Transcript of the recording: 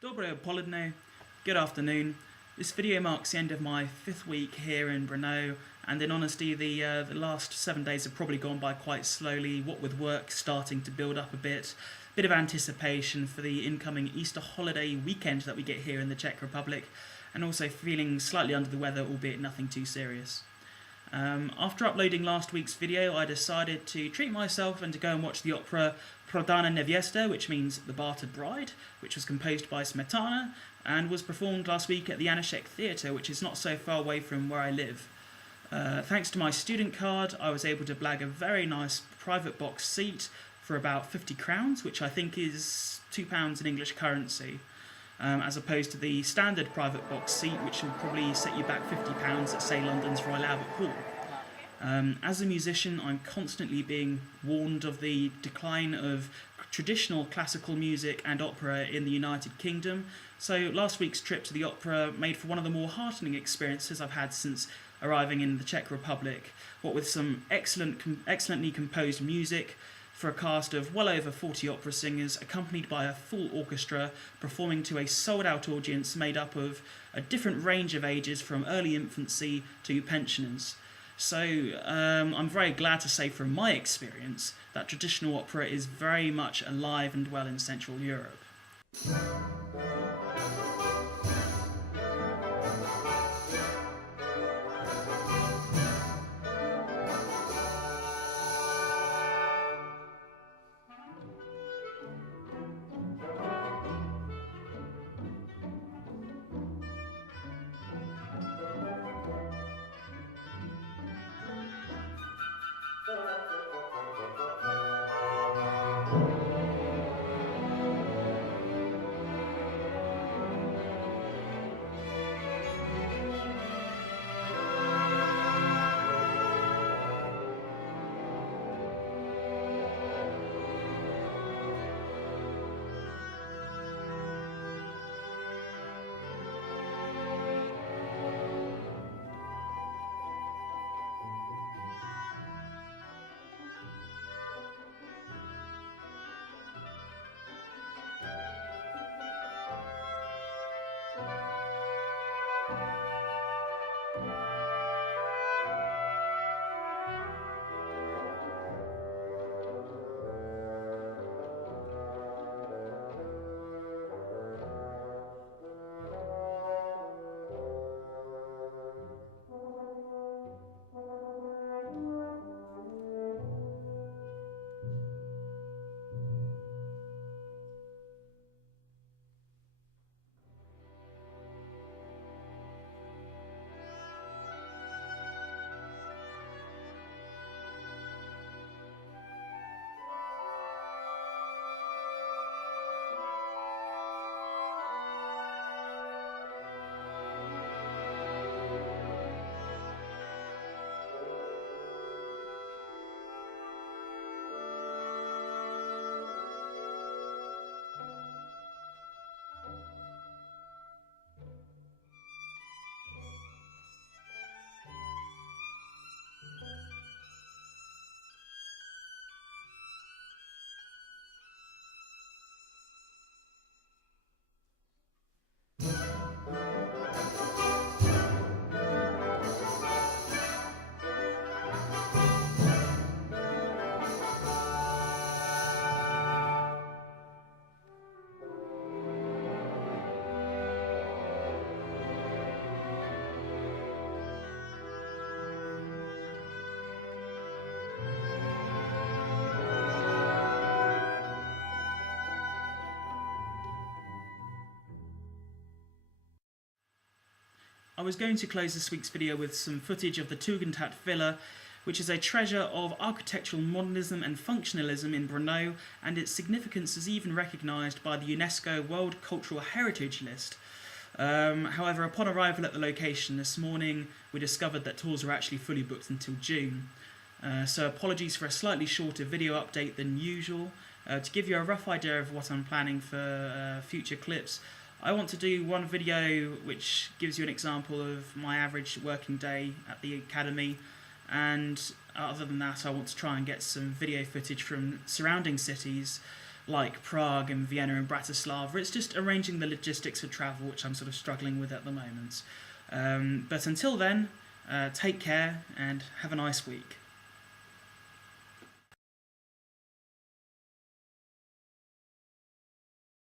Dobre poledne, good afternoon. This video marks the end of my 5th week here in Brno, and in honesty the last 7 days have probably gone by quite slowly, what with work starting to build up a bit of anticipation for the incoming Easter holiday weekend that we get here in the Czech Republic, and also feeling slightly under the weather, albeit nothing too serious. After uploading last week's video, I decided to treat myself and to go and watch the opera Prodana Nevěsta, which means The Bartered Bride, which was composed by Smetana and was performed last week at the Janacek Theatre, which is not so far away from where I live. Thanks to my student card, I was able to blag a very nice private box seat for about 50 crowns, which I think is £2 in English currency, as opposed to the standard private box seat, which will probably set you back £50 at, say, London's Royal Albert Hall. As a musician, I'm constantly being warned of the decline of traditional classical music and opera in the United Kingdom, so last week's trip to the opera made for one of the more heartening experiences I've had since arriving in the Czech Republic, what with some excellently composed music for a cast of well over 40 opera singers, accompanied by a full orchestra performing to a sold-out audience made up of a different range of ages from early infancy to pensioners. So I'm very glad to say from my experience that traditional opera is very much alive and well in Central Europe. I was going to close this week's video with some footage of the Tugendhat Villa, which is a treasure of architectural modernism and functionalism in Brno, and its significance is even recognised by the UNESCO World Cultural Heritage List. However, upon arrival at the location this morning, we discovered that tours were actually fully booked until June. So apologies for a slightly shorter video update than usual. To give you a rough idea of what I'm planning for future clips, I want to do one video which gives you an example of my average working day at the academy, and other than that I want to try and get some video footage from surrounding cities like Prague and Vienna and Bratislava. It's just arranging the logistics for travel, which I'm sort of struggling with at the moment. But until then, take care and have a nice week.